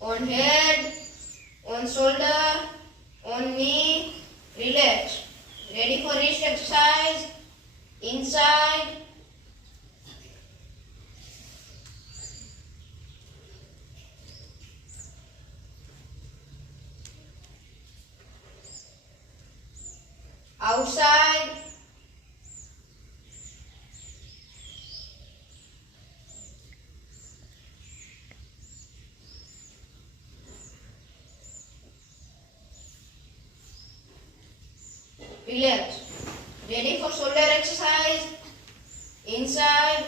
on head, on shoulder, on knee, relax. Ready for wrist exercise, inside, outside, relax. Ready for shoulder exercise, inside,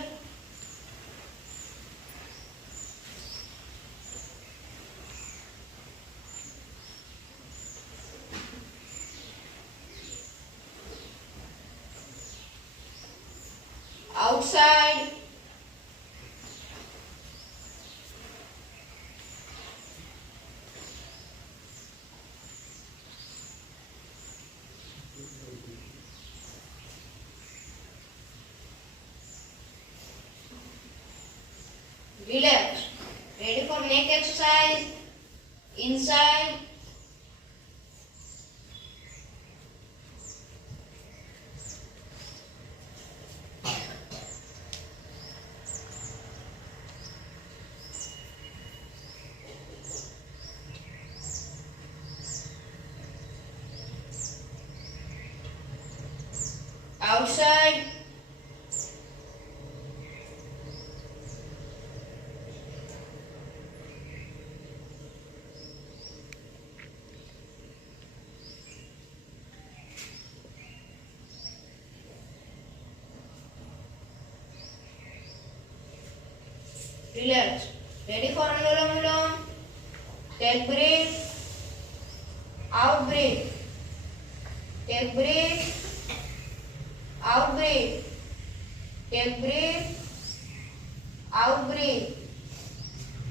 outside, relax. Ready for neck exercise, inside, relax. Ready for Anulom Vilom? Take breath. Out breath. Take breath. Out breath. Take breath. Out breath.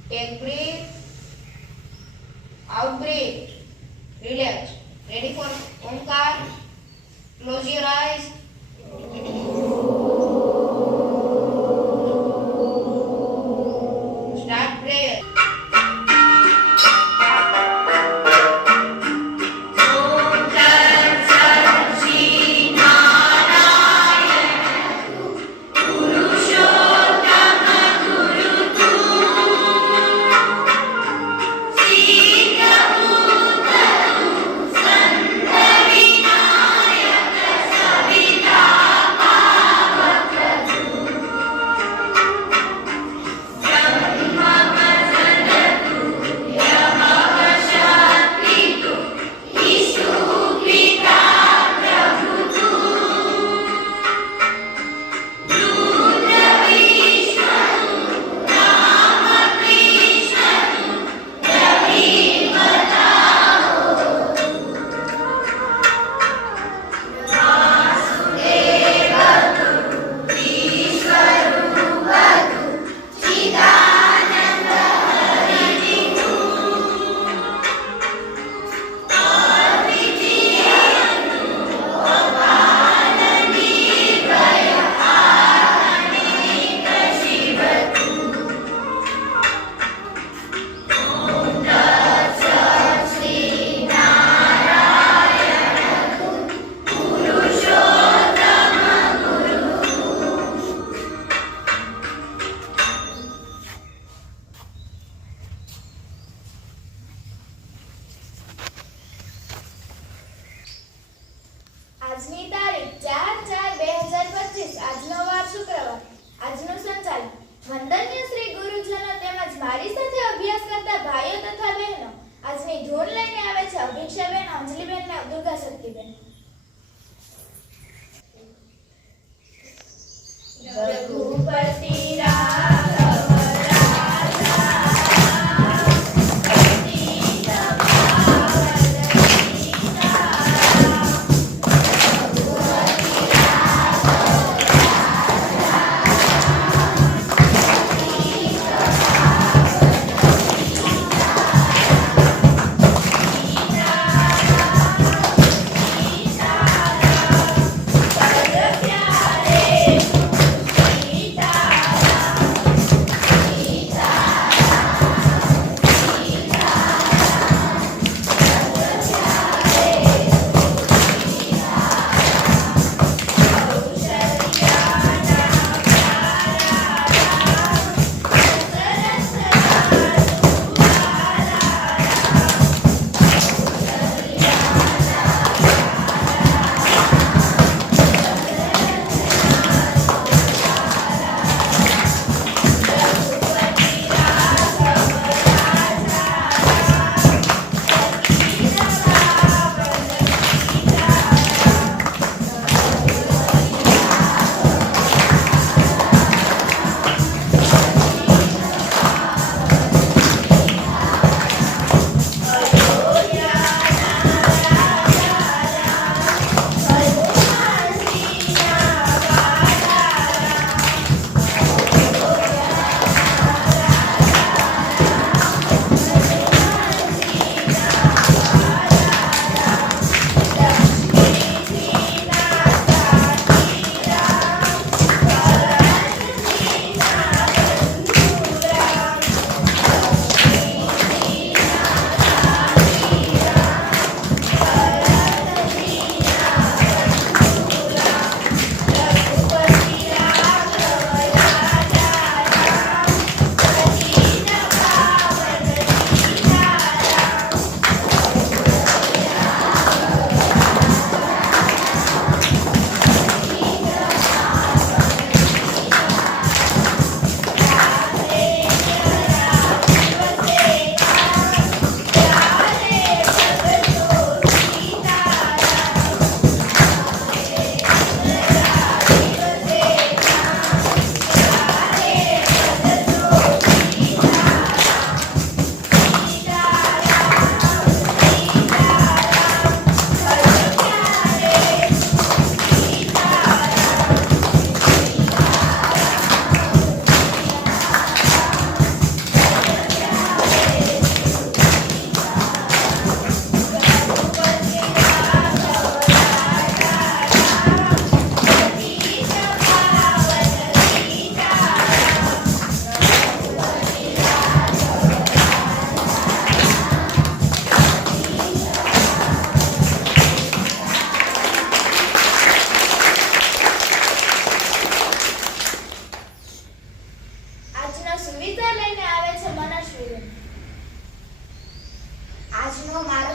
Take breath. Out breath. Relax. Ready for Omkar? Close your eyes. આજની તારીખ ચાર ચાર બે હજાર પચીસ. આજનો વાર શુક્રવાર. આજનું સંચાલન. વંદનીય શ્રી ગુરુજનો તેમજ મારી સાથે અભ્યાસ કરતા ભાઈઓ તથા બહેનો. આજની ધૂન લઈને આવે છે અભિક્ષાબેન, અંજલિબેન દુર્ગા શક્તિબેન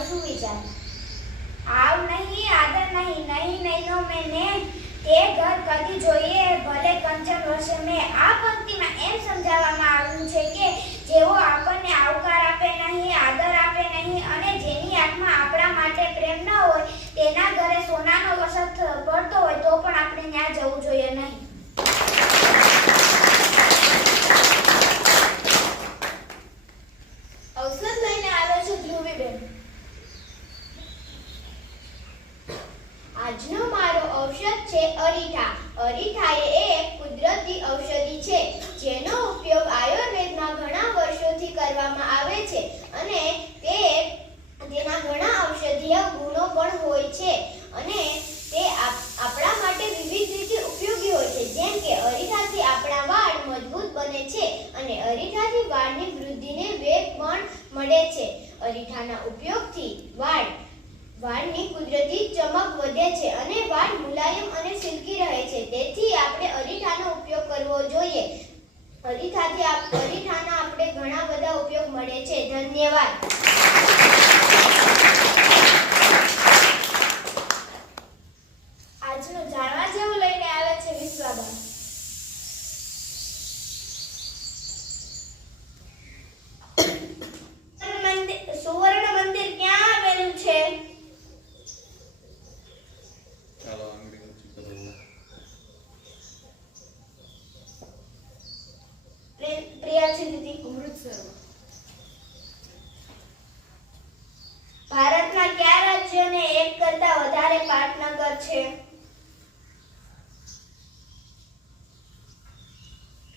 શું વિચાર? આવ નહીં, આદર નહીં નહીં નહીં નો મેં ને તે ઘર કદી જોઈએ, ભલે કંચન વર્ષે મેં આ પંક્તિમાં એમ સમજાવવામાં આવ્યું છે કે જેઓ આપણને આવકાર આપે નહીં, આદર આપે નહીં અને જેની આંખમાં આપણા માટે પ્રેમ ન હોય, તેના ઘરે સોનાનો વરસાદ પડતો હોય તો પણ આપણે ત્યાં જવું જોઈએ નહીં. અવસર લઈને આવે છે ધ્રુવીબેન આજનો ઔષધ છે અરીઠા. અરીઠા એ એક કુદરતી ઔષધિ છે, જેનો ઉપયોગ આયુર્વેદમાં ઘણા વર્ષોથી કરવામાં આવે છે અને તે તેના ઘણા ઔષધીય ગુણો પણ હોય છે અને તે આપણા માટે વિવિધ રીતે ઉપયોગી હોય છે. જેમ કે અરીઠાથી આપણા વાળ મજબૂત બને છે અને અરીઠાથી વાળની વૃદ્ધિને વેગ પણ મળે છે. અરીઠાના ઉપયોગથી વાળ વાળની કુદરતી ચમક વધે છે અને વાળ મુલાયમ અને સિલ્કી રહે છે. તેથી આપણે અરીઠાનો ઉપયોગ કરવો જોઈએ. અરીઠાથી આપ, અરીઠાના આપણે ઘણા બધા ઉપયોગ મળે છે. ધન્યવાદ આજનું જાણવા જેવું લઈને આવે છે વિશ્વાબા મંદિર સુવર્ણ મંદિર ક્યાં આવેલું છે ચાલો આંગળી ઊંચી કરો પ્રિ- પ્રિયા છે દીદી અમૃતસર ભારતના કયા રાજ્યોને એક કરતા વધારે પાટનગર છે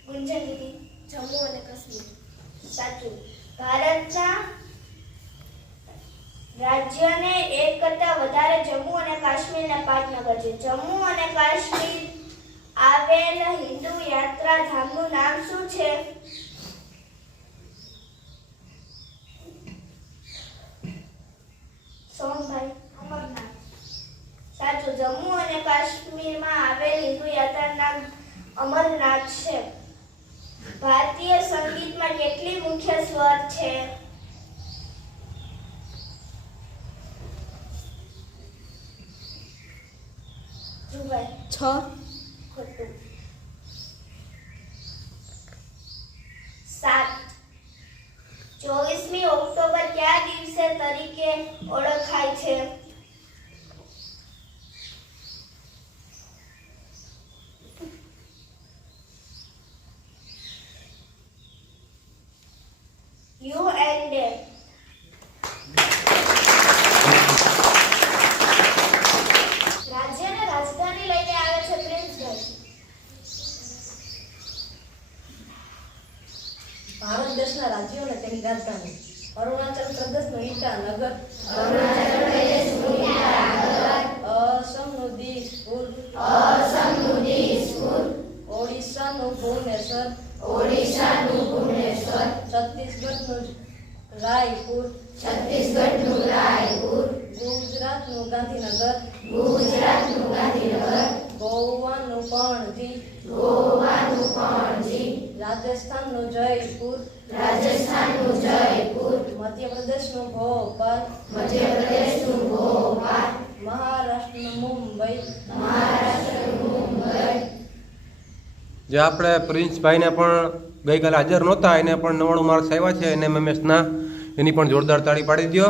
ગુંજન જમ્મુ અને કાશ્મીર. સાચું. ભારતના રાજ્યને એક કરતા વધારે જમ્મુ અને કાશ્મીરના પાટનગર છે. જમ્મુ અને કાશ્મીર આવેલ હિન્દુ યાત્રા ધામનું નામ શું છે? સોનભાઈ અમરનાથ. સાચું. જમ્મુ અને કાશ્મીરમાં આવેલ હિન્દુ યાત્રાનું નામ અમરનાથ છે. ભારતીય સંગીતમાં કેટલી મુખ્ય સ્વર છે જુભાઈ છ ખોટું સાત ચોવીસમી ઓક્ટોબર કયા દિવસે તરીકે ઓળખાય છે પ્રદેશનું ઈટાનગર અસમનું દિસપુર ઓડિશાનું ભુવનેશ્વર છત્તીસગઢનું રાયપુર ગુજરાતનું ગાંધીનગર ગોવાનું પણજી રાજસ્થાનનું જયપુર મધ્યપ્રદેશનું ભોપાલ મહારાષ્ટ્રનું મુંબઈ જે આપણે પ્રિન્સભાઈને પણ ગઈકાલે હાજર નહોતા, એને પણ નવાણું માર્ક્સ આવ્યા છે, એને એમએમએસના એની પણ જોરદાર તાળી પાડી દો